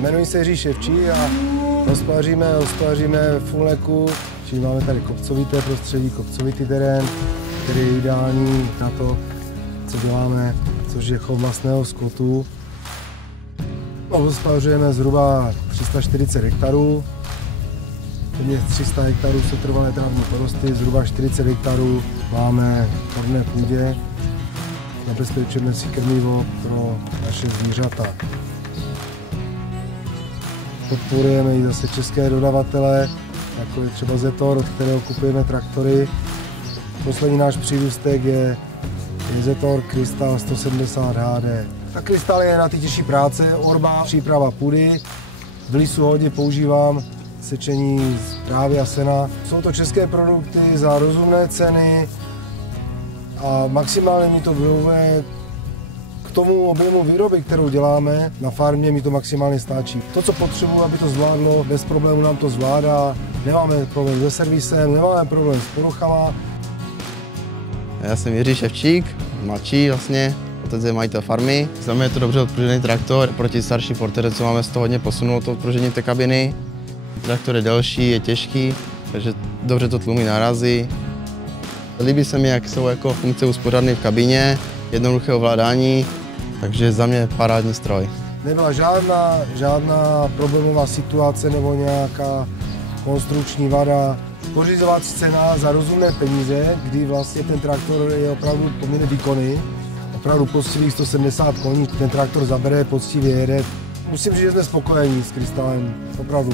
Jmenuji se Jiří Ševčík a hospodaříme v Fulneku, čili máme tady kopcovité prostředí, kopcovitý terén, který je ideální na to, co děláme, což je chov masného skotu. Hospodařujeme zhruba 340 hektarů, hodně 300 hektarů jsou trvalé trávní porosty, zhruba 40 hektarů máme v orné půdě. Zabezpečujeme si krmivo pro naše zvířata. Podporujeme i zase české dodavatele, jako je třeba Zetor, od kterého kupujeme traktory. Poslední náš přírůstek je Zetor Krystal 170 HD. Ta Krystal je na ty těžší práce, orba, příprava půdy. V lisu hodně používám sečení z trávy a sena. Jsou to české produkty za rozumné ceny a maximálně mi to vyhovuje k tomu objemu výroby, kterou děláme na farmě, mi to maximálně stačí. To, co potřebuji, aby to zvládlo, bez problémů nám to zvládá. Nemáme problém se servisem, nemáme problém s poruchama. Já jsem Jiří Ševčík, mladší vlastně, otec je majitel farmy. Za mě je to dobře odpružený traktor, proti starší Portere, co máme, z toho hodně posunulo to odpružení té kabiny. Traktor je delší, je těžký, takže dobře to tlumí nárazy. Líbí se mi, jak jsou jako funkce uspořádné v kabině, jednoduché ovládání, takže za mě parádní stroj. Nebyla žádná problémová situace nebo nějaká konstrukční vada. Pořizovací cena za rozumné peníze, kdy vlastně ten traktor je opravdu poměrně výkonný, opravdu poctivých 170 koní, ten traktor zabere, poctivě jede. Musím říct, že jsme spokojení s Krystalem, opravdu.